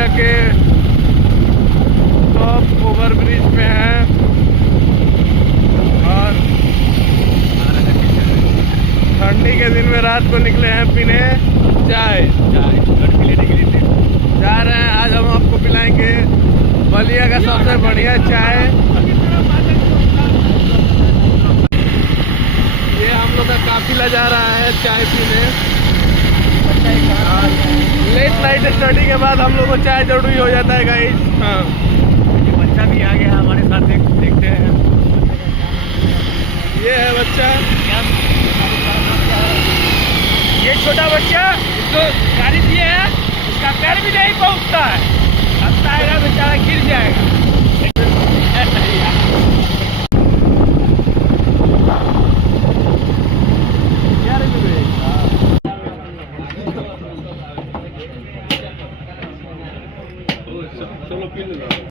बलिया के top overbridge पे हैं और ठंडी के दिन में रात को निकले हैं पीने चाय लेने के लिए जा रहे हैं। आज हम आपको पिलाएंगे बलिया का सबसे बढ़िया चाय। ये हम लोग का काफिला जा रहा है चाय पीने। लेट नाइट स्टडी के बाद हम लोग को चाय जरूरी हो जाता है गाइस। हाँ, ये बच्चा भी आ गया हमारे साथ, देखते हैं। ये है बच्चा, ये छोटा बच्चा, इसको गाड़ी दिए है, इसका पैर भी नहीं पहुंचता है, हंसता है बेचारा, गिर जाएगा। चलो पी लो।